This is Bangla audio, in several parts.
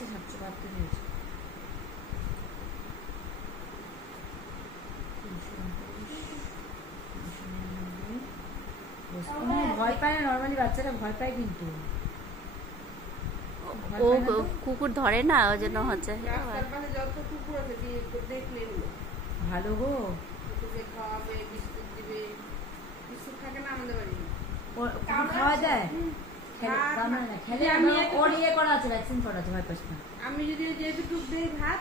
আছে 772 হয়েছে। ভয় পায় না, নর্মালি বাচ্চারা ভয় পায় কিন্তু ও কুকুর ধরে না, ওই জন্য হচ্ছে। ভালো গো, খাওয়া যায়। আমি যদি যেটুকু দেই ভাত,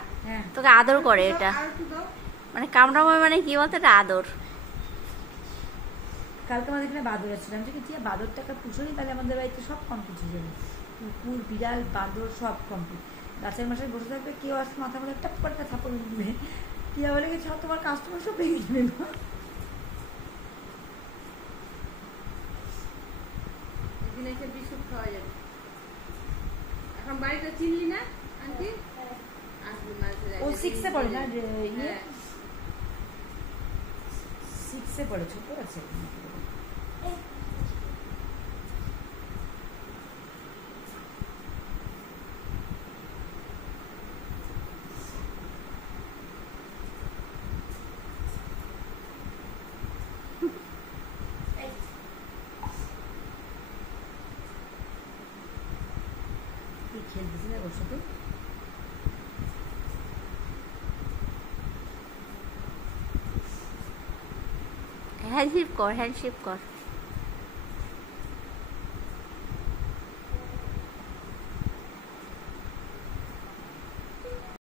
তোকে আদর করে এটা, মানে কামড়াময়, মানে কি বলতো, এটা আদর। কালকে আমাদের এখানে বাদর আসছিলাম, ঠিক আছে, বাদরটাকে পুষোনি তাহলে আমাদের বাড়িতে সব কমপ্লিট হয়ে যাবে। কুকুর, বিড়াল, বাদর সব কমপ্লিট। গাছের মাসায় বসে থাকবে, কেউ আসে মাথা মধ্যে টপ করে একটা থাপড় দিবে, টিয়া বলে গেছে তোমার কাস্টমার সব ভেঙে দিবে না। বিস্কুট খাওয়া যাবে। এখন বাড়িটা চিনলি না আন্টি? আসবি মাঝে। ও 6-এ পড়ে না, 6-এ পড়ে, ছোট আছে। খেলতেছি না ওর সাথে। হ্যান্ডশিপ কর, হ্যান্ডশিপ কর।